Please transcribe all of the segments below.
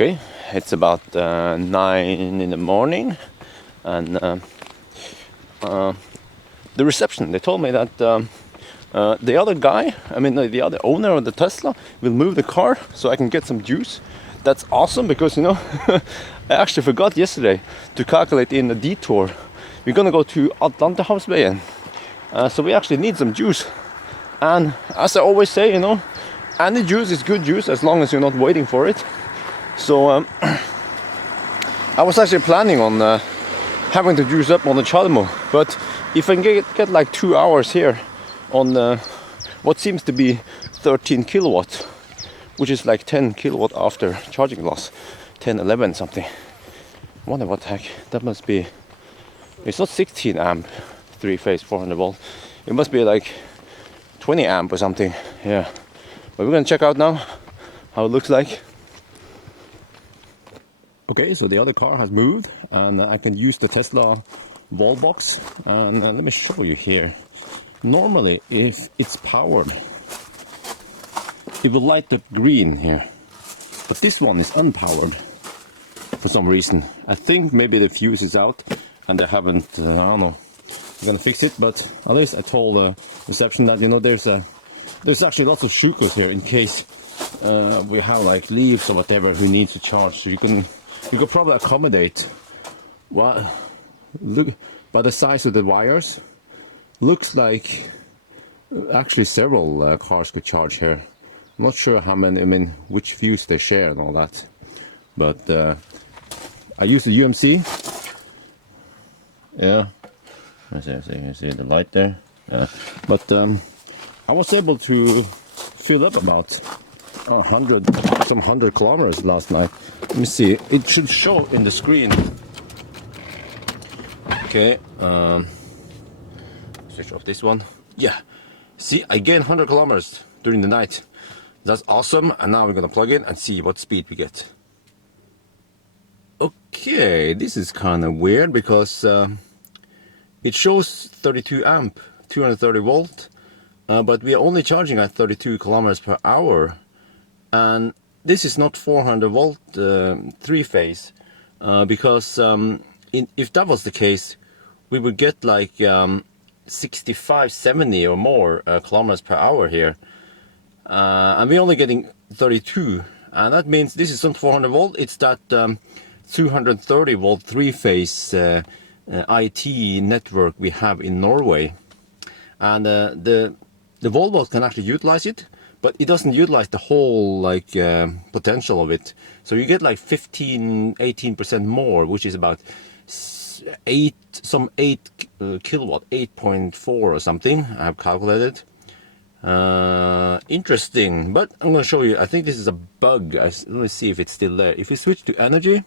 Okay, it's about 9 in the morning, and the reception, they told me that the other guy, the other owner of the Tesla will move the car so I can get some juice. That's awesome, because you know I actually forgot yesterday to calculate in the detour. We're gonna go to Atlanterhavsveien, so we actually need some juice. And as I always say, you know, any juice is good juice as long as you're not waiting for it. So I was actually planning on having to juice up on the Chalmo, but if I can get like 2 hours here on what seems to be 13 kilowatt, which is like 10 kilowatt after charging loss, 10, 11 something. I wonder what the heck that must be. It's not 16 amp 3-phase 400 volt. It must be like 20 amp or something. Yeah, but we're gonna check out now how it looks like. Okay, so the other car has moved, and I can use the Tesla wall box. And let me show you here. Normally, if it's powered, it will light up green here, but this one is unpowered for some reason. I think maybe the fuse is out and they haven't, I don't know, I'm gonna fix it. But at least I told the reception that, you know, there's actually lots of shukos here in case we have like leaves or whatever who needs to charge, so you could probably accommodate. Well, look by the size of the wires, looks like actually several cars could charge here. I'm not sure how many, which fuse they share and all that, but I use the UMC. Yeah, I see the light there. Yeah, but I was able to fill up about 100 kilometers last night. Let me see, it should show in the screen. Okay, switch off this one. Yeah, see, I gained 100 kilometers during the night. That's awesome. And now we're gonna plug in and see what speed we get. Okay, this is kind of weird because it shows 32 amp 230 volt, but we are only charging at 32 kilometers per hour. And this is not 400 volt 3-phase, because if that was the case, we would get like 65, 70 or more kilometers per hour here, and we're only getting 32, and that means this is not 400 volt. It's that 230 volt 3-phase IT network we have in Norway, and the Volvo can actually utilize it, but it doesn't utilize the whole like potential of it. So you get like 15-18% more, which is about 8 kilowatt, 8.4 or something. I have calculated. Interesting, but I'm going to show you. I think this is a bug. Let me see if it's still there. If we switch to energy,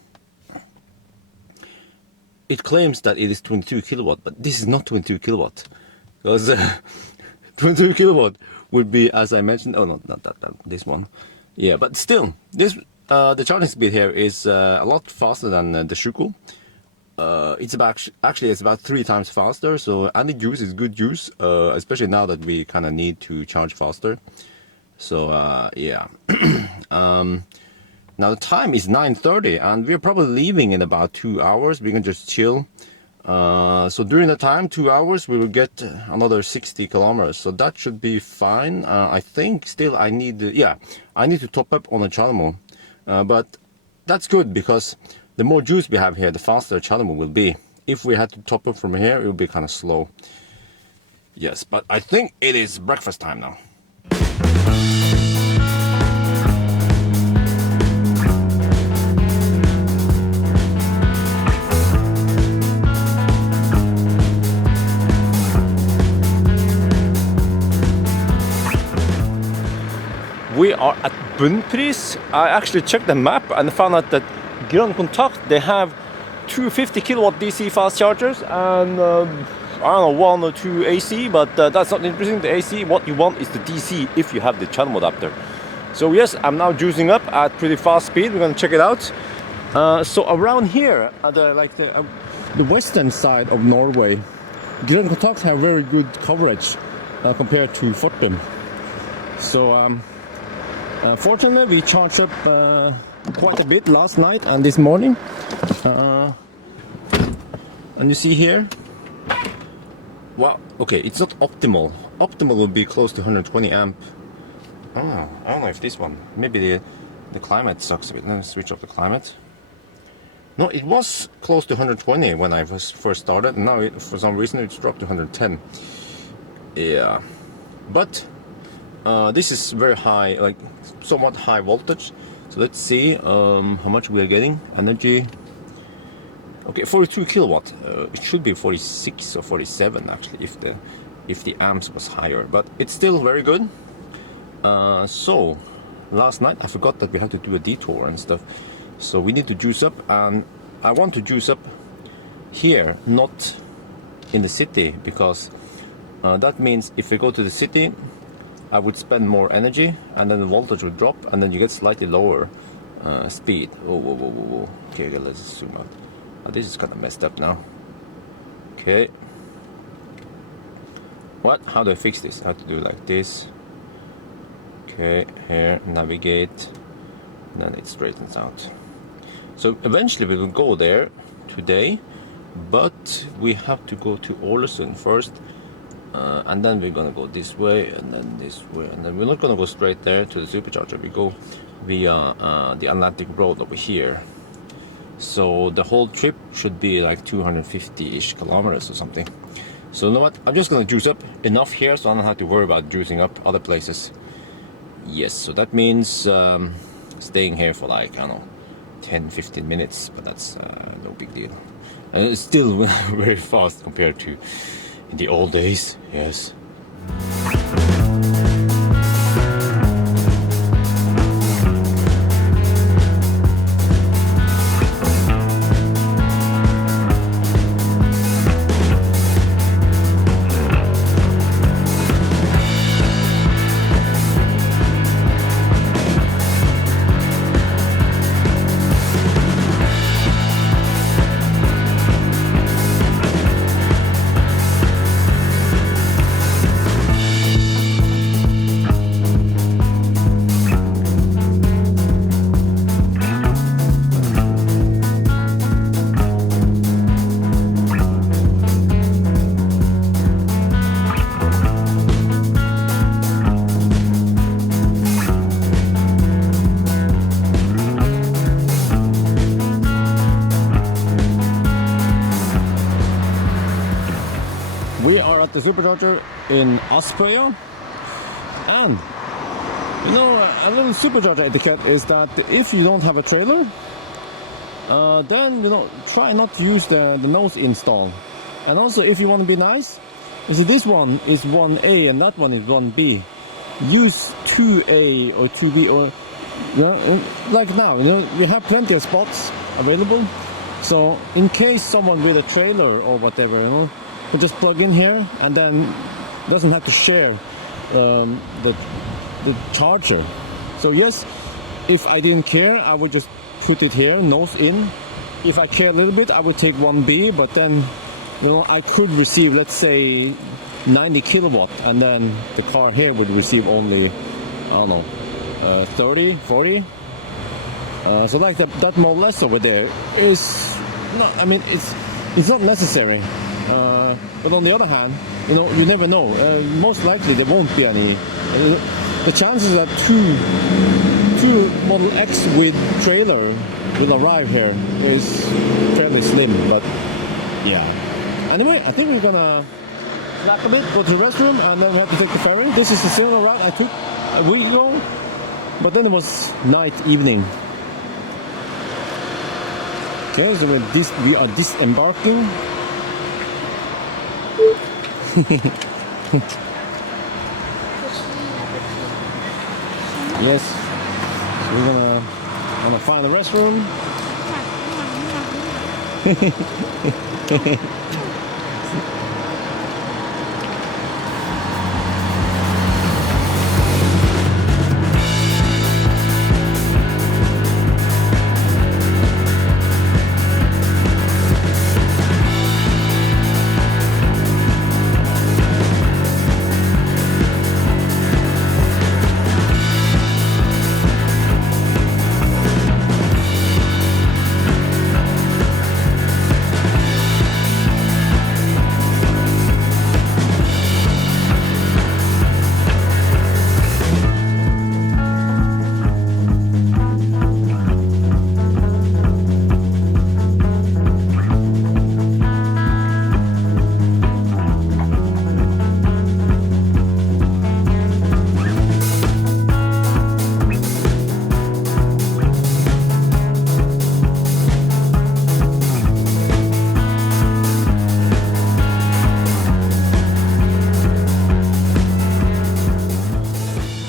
it claims that it is 22 kilowatt, but this is not 22 kilowatt, because 22 kilowatt would be, as I mentioned, oh no, not that, this one. Yeah, but still, this the charging speed here is a lot faster than the Shuko. It's about 3 times faster. So any juice is good juice, especially now that we kind of need to charge faster. So yeah. Now the time is 9:30, and we're probably leaving in about 2 hours. We can just chill. So during the time, 2 hours, we will get another 60 kilometers. So that should be fine. I think still I need to top up on the Chalmo, but that's good because the more juice we have here, the faster Chalmo will be. If we had to top up from here, it would be kind of slow. Yes, but I think it is breakfast time now. We are at Bunnpris. I actually checked the map and found out that Grønn Kontakt, they have 2 50 kilowatt DC fast chargers and I don't know, 1 or 2 AC, but that's not interesting. The AC, what you want is the DC if you have the channel adapter. So yes, I'm now juicing up at pretty fast speed. We're gonna check it out. So around here, at the western side of Norway, Grønn Kontakt have very good coverage compared to Fortum. So Fortunately, we charged up quite a bit last night and this morning. And you see here, wow, okay, it's not optimal. Optimal would be close to 120 amp. Oh, I don't know if this one, maybe the climate sucks a bit. Let me switch off the climate. No, it was close to 120 when I first started, and now for some reason it's dropped to 110. Yeah, but this is very high, like somewhat high voltage. So let's see how much we are getting energy. Okay, 42 kilowatt. It should be 46 or 47 actually if the amps was higher, but it's still very good. So last night I forgot that we had to do a detour and stuff, so we need to juice up, and I want to juice up here, not in the city, because that means if we go to the city I would spend more energy and then the voltage would drop, and then you get slightly lower speed. Whoa, whoa, whoa, whoa, whoa. Okay, let's zoom out. Oh, this is kind of messed up now. Okay. What? How do I fix this? I have to do like this. Okay, here, navigate, and then it straightens out. So eventually we will go there today, but we have to go to Ålesund first, and then we're gonna go this way, and then this way, and then we're not gonna go straight there to the supercharger. We go via the Atlantic Road over here. So the whole trip should be like 250-ish kilometers or something. So you know what? I'm just gonna juice up enough here so I don't have to worry about juicing up other places. Yes, so that means staying here for like, I don't know, 10-15 minutes, but that's no big deal. And it's still very fast compared to in the old days, yes. We are at the supercharger in Aspøya, and you know, a little supercharger etiquette is that if you don't have a trailer, then you know, try not to use the nose install. And also, if you want to be nice, you see this one is 1A and that one is 1B. Use 2A or 2B, or you know, like now, you know, we have plenty of spots available. So in case someone with a trailer or whatever, you know, will just plug in here and then doesn't have to share the charger. So yes, if I didn't care, I would just put it here, nose in. If I care a little bit, I would take 1B, but then you know, I could receive, let's say, 90 kilowatt, and then the car here would receive only, I don't know, 30, 40. So like that more or less over there is not, I mean, it's not necessary. But on the other hand, you know, you never know. Most likely there won't be any. The chances that two Model X with trailer will arrive here is fairly slim. But yeah. Anyway, I think we're gonna slack a bit, go to the restroom, and then we have to take the ferry. This is the similar route I took a week ago, but then it was night, evening. Okay, so we are disembarking. Yes, so we're gonna find the restroom.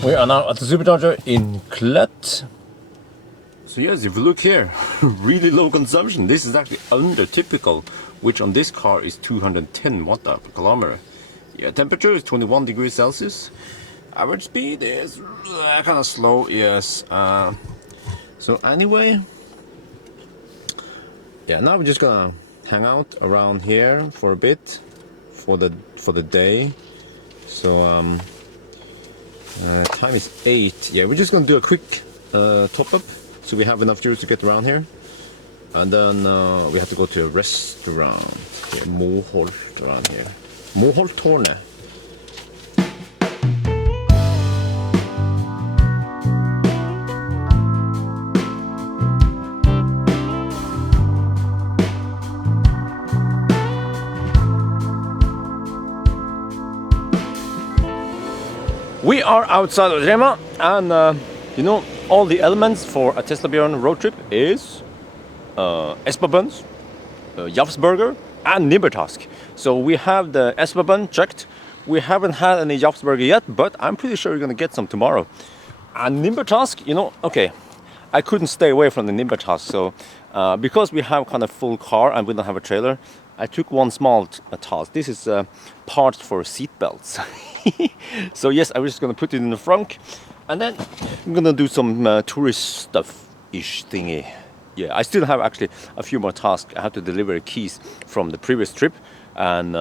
We are now at the supercharger in Klett. So yes, if you look here, really low consumption. This is actually under typical, which on this car is 210 watt per kilometer. Yeah, temperature is 21 degrees Celsius. Average speed is kind of slow, yes. So anyway, yeah, now we're just gonna hang out around here for a bit for the day. So time is 8. Yeah, we're just gonna do a quick top up so we have enough juice to get around here, and then we have to go to a restaurant here, Moholt, around here, Moholttårnet. We are outside of Rema, and you know, all the elements for a Tesla Björn road trip is Espa buns, Jafsburger, and Nimbertask. So we have the Espa bun checked. We haven't had any Jafsburger yet, but I'm pretty sure we're gonna get some tomorrow. And Nimbertask, you know, okay, I couldn't stay away from the Nimbertask. So because we have kind of full car and we don't have a trailer, I took one small task. This is parts for seat belts. So yes, I was just gonna put it in the front, and then I'm gonna do some tourist stuff-ish thingy. Yeah, I still have actually a few more tasks. I have to deliver keys from the previous trip, and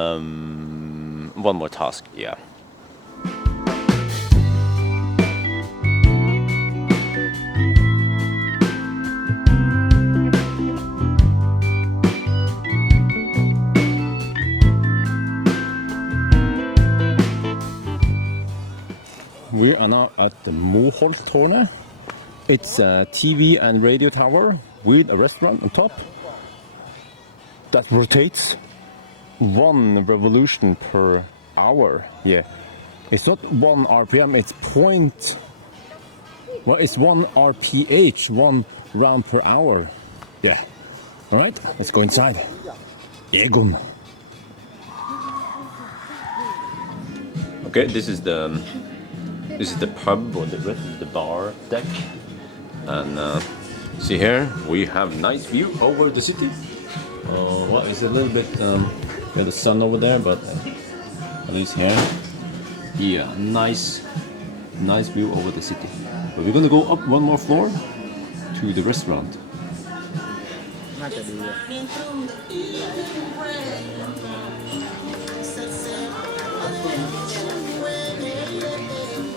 one more task, yeah. We are now at the Moholttårnet. It's a TV and radio tower with a restaurant on top that rotates 1 revolution per hour. Yeah, it's not 1 RPM, it's it's 1 RPH, 1 round per hour. Yeah. All right, let's go inside. Egon. Okay, this is the pub, or the bar deck, and see here we have nice view over the city. Well, it's a little bit with the sun over there, but at least here, yeah, nice view over the city. But we're gonna go up 1 more floor to the restaurant.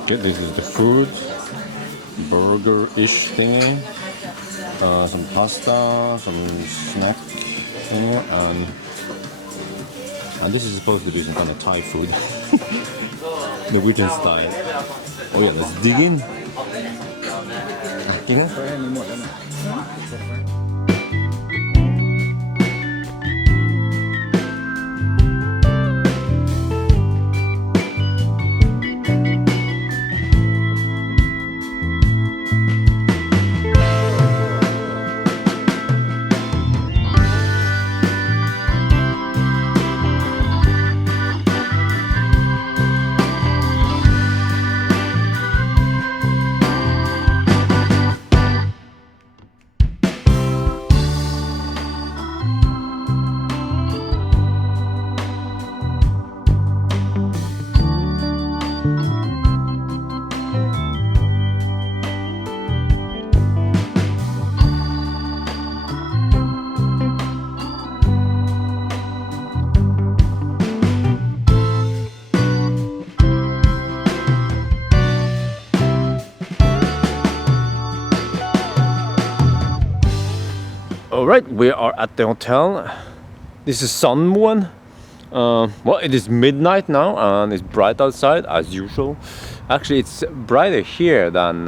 Okay, this is the food, burger-ish thingy, some pasta, some snack thingy, and this is supposed to be some kind of Thai food, Norwegian style. Oh yeah, let's dig in. Alright, we are at the hotel. This is Sandmoen. Well, it is midnight now and it's bright outside as usual. Actually, it's brighter here than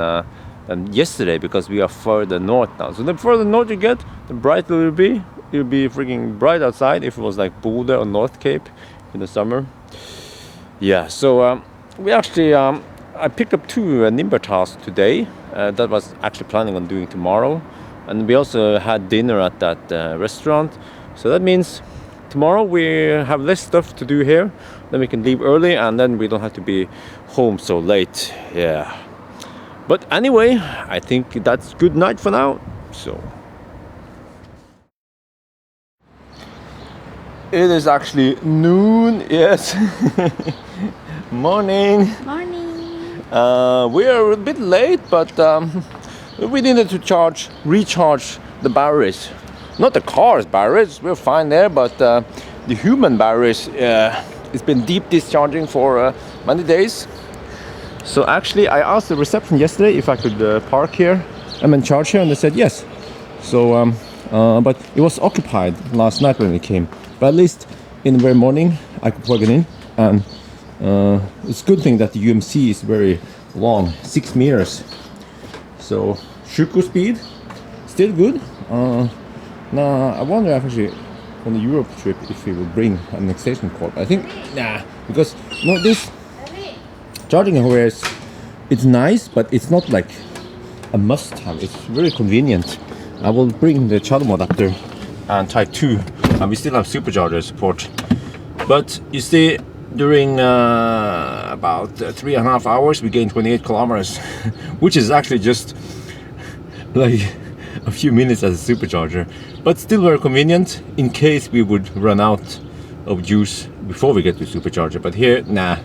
yesterday because we are further north now. So the further north you get, the brighter it will be. It will be freaking bright outside if it was like Bodø or North Cape in the summer. Yeah, so we actually, I picked up 2 Nimbertask today. That was actually planning on doing tomorrow. And we also had dinner at that restaurant. So that means tomorrow we have less stuff to do here. Then we can leave early and then we don't have to be home so late. Yeah. But anyway, I think that's good night for now. So it is actually noon. Yes. Morning. Morning. We are a bit late, but we needed to recharge the batteries. Not the car's batteries, we're fine there, but the human batteries, it's been deep discharging for many days. So actually, I asked the reception yesterday if I could park here, charge here, and they said yes. So, but it was occupied last night when we came. But at least in the very morning, I could plug it in, and it's a good thing that the UMC is very long, 6 meters. So Shuko speed, still good. Now I wonder if actually on the Europe trip if we will bring an extension cord. I think nah, because this charging hardware it's nice, but it's not like a must-have. It's very convenient. I will bring the charger adapter and Type 2, and we still have supercharger support. But you see, during about 3.5 hours, we gained 28 kilometers, which is actually just like a few minutes as a supercharger, but still very convenient in case we would run out of juice before we get to supercharger. But here, nah.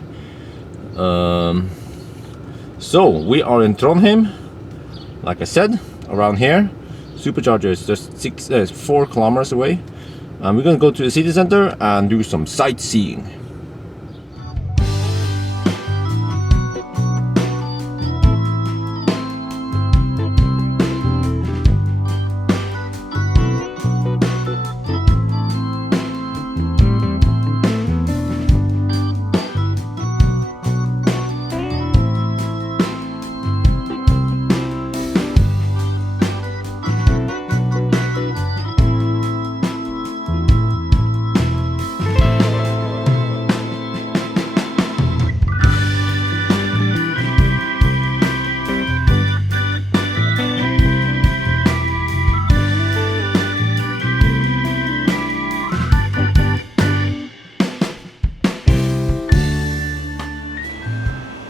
So we are in Trondheim, like I said, around here. Supercharger is just 4 kilometers away, and we're gonna go to the city center and do some sightseeing.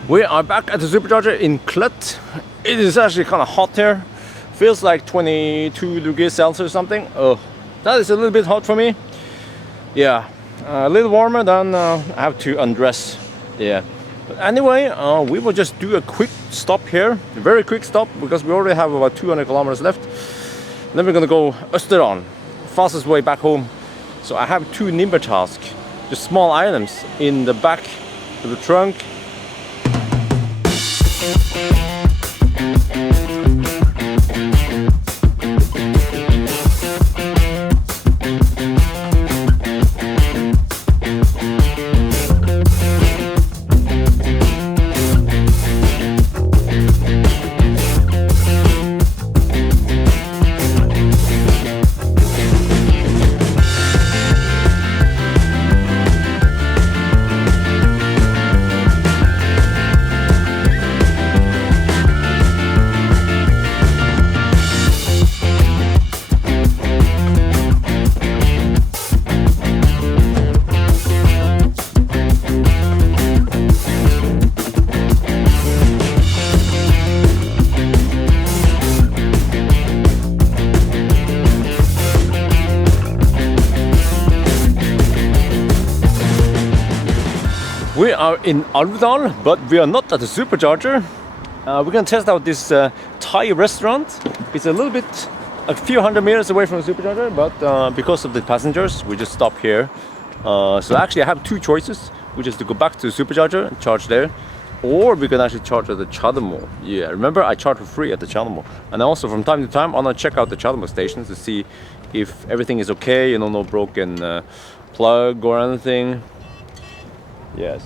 We are back at the supercharger in Klett. It is actually kind of hot here. Feels like 22 degrees Celsius or something. Oh, that is a little bit hot for me. Yeah, a little warmer than I have to undress. Yeah. But anyway, we will just do a quick stop here. A very quick stop, because we already have about 200 kilometers left. Then we're gonna go Österån, fastest way back home. So I have 2 nimble tasks, just small items in the back of the trunk. We are in Alvdal, but we are not at the supercharger. We're gonna test out this Thai restaurant. It's a little bit, a few hundred meters away from the supercharger, but because of the passengers, we just stop here. So actually I have 2 choices, which is to go back to the supercharger and charge there, or we can actually charge at the Chadamo. Yeah, remember I charge for free at the Chadamo. And also from time to time, I'm gonna check out the Chadamo stations to see if everything is okay, you know, no broken plug or anything. Yes.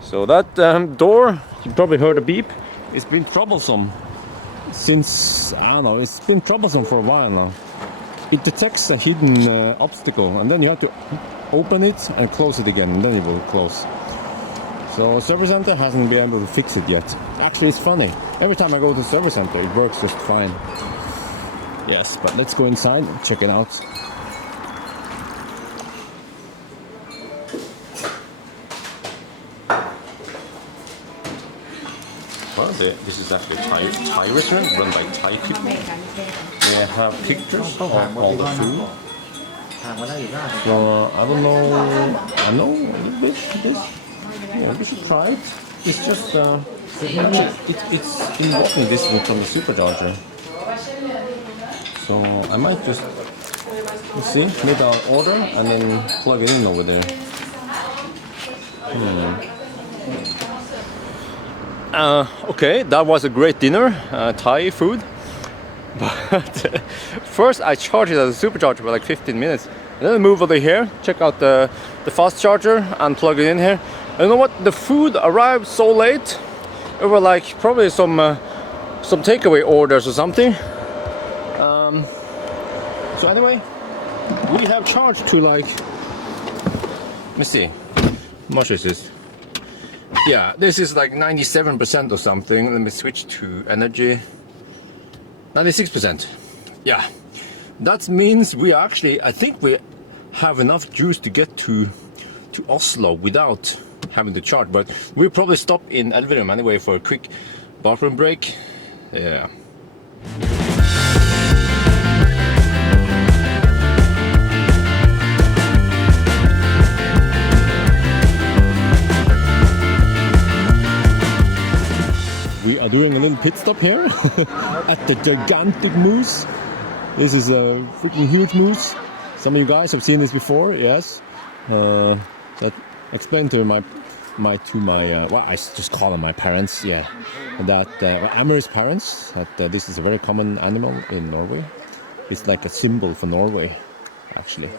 So that door, you probably heard a beep. It's been troublesome since, I don't know, it's been troublesome for a while now. It detects a hidden obstacle, and then you have to open it and close it again, and then it will close. So service center hasn't been able to fix it yet. Actually, it's funny. Every time I go to the service center, it works just fine. Yes, but let's go inside and check it out. Well, this is actually a Thai restaurant run by Thai people. They have pictures of all the food. So I don't know. I know a little bit this. Yeah, we should try it. It's just it's in walking distance from the supercharger. So I might just see, maybe I'll order and then plug it in over there. Okay, that was a great dinner, Thai food. But first I charged it at the supercharger for like 15 minutes. And then I move over here, check out the fast charger and plug it in here. And you know what? The food arrived so late. It were like probably some takeaway orders or something. So anyway, we have charged to like, let me see, how much is this? Yeah, this is like 97% or something. Let me switch to energy. 96%. Yeah, that means we actually, I think we have enough juice to get to Oslo without having to charge. But we'll probably stop in Elverum anyway for a quick bathroom break. Yeah. We are doing a little pit stop here at the gigantic moose. This is a freaking huge moose. Some of you guys have seen this before, yes. That explained to my well, I just call them my parents, yeah. That Ammery's parents, that this is a very common animal in Norway. It's like a symbol for Norway, actually.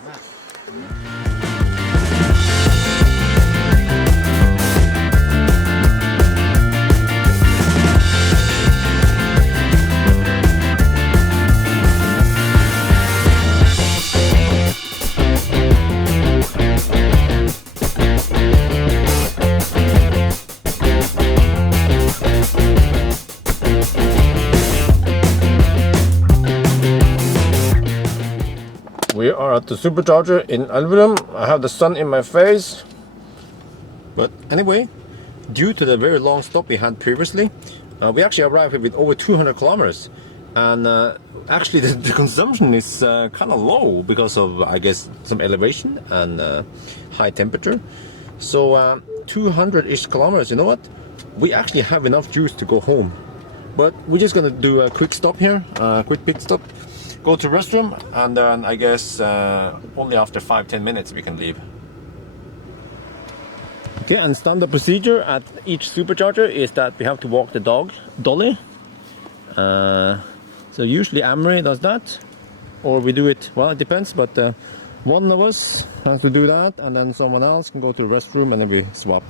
We are at the supercharger in Elverum. I have the sun in my face. But anyway, due to the very long stop we had previously, we actually arrived here with over 200 kilometers. And actually the consumption is kind of low because of, I guess, some elevation and high temperature. So 200-ish kilometers, you know what? We actually have enough juice to go home. But we're just gonna do a quick stop here, quick pit stop. Go to restroom, and then I guess only after 5-10 minutes we can leave. Okay, and standard procedure at each supercharger is that we have to walk the dog dolly. So usually Ammery does that, or we do it, well, it depends, but one of us has to do that, and then someone else can go to the restroom, and then we swap.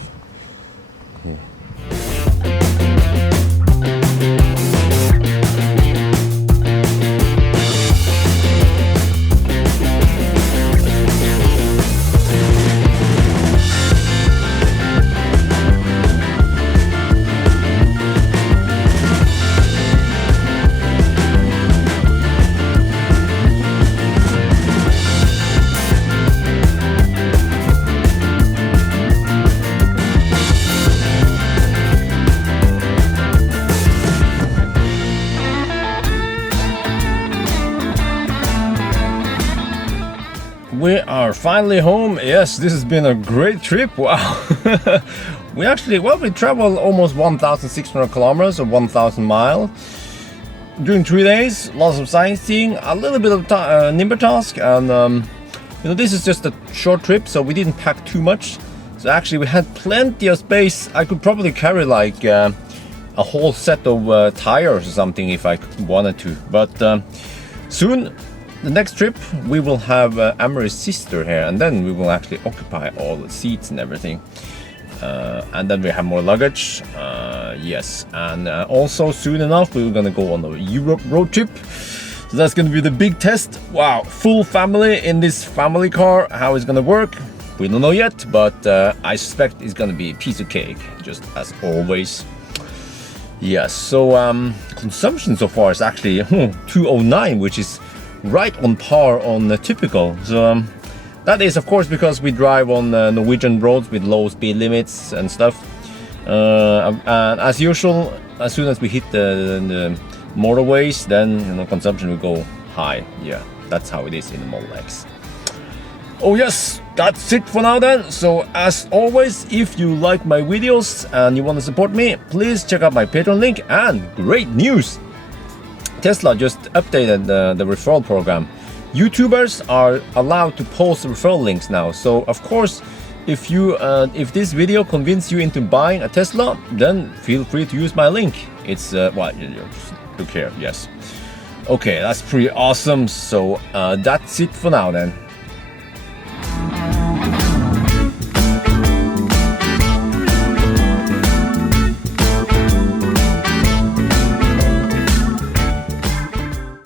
We are finally home. Yes, this has been a great trip. Wow. We actually, well, we traveled almost 1,600 kilometers or 1,000 miles during 3 days. Lots of sightseeing, a little bit of nimble task, and you know, this is just a short trip, so we didn't pack too much. So actually we had plenty of space. I could probably carry like a whole set of tires or something if I wanted to. But soon, the next trip, we will have Ammery's sister here, and then we will actually occupy all the seats and everything. And then we have more luggage, yes. And also soon enough, we're gonna go on a Europe road trip. So that's gonna be the big test. Wow, full family in this family car. How it's gonna work, we don't know yet, but I suspect it's gonna be a piece of cake, just as always. Yes, so consumption so far is actually 209, which is right on par on the typical. So that is of course because we drive on Norwegian roads with low speed limits and stuff. And as usual, as soon as we hit the motorways, then consumption will go high. Yeah, that's how it is in the Model X. Oh yes, that's it for now then. So as always, if you like my videos and you want to support me, please check out my Patreon link. And great news! Tesla just updated the referral program. YouTubers are allowed to post referral links now. So of course, if this video convinced you into buying a Tesla, then feel free to use my link. It's well, just look here. Yes. Okay, that's pretty awesome. So that's it for now then.